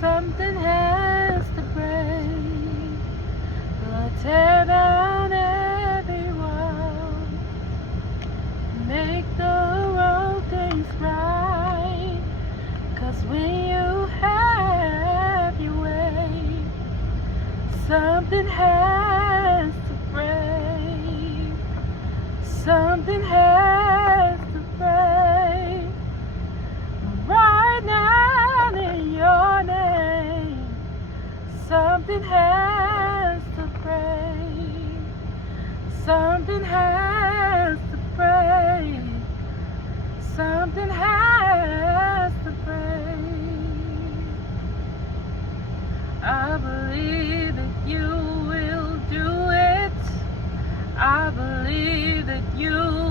Something has to break. Lord, tear down every wall. Make the road things right. 'Cause when you have your way, something has to break. Something has to break. Right now in your name, something has to break. Something has to break. Something has to break. I believe that you will do it. I believe that you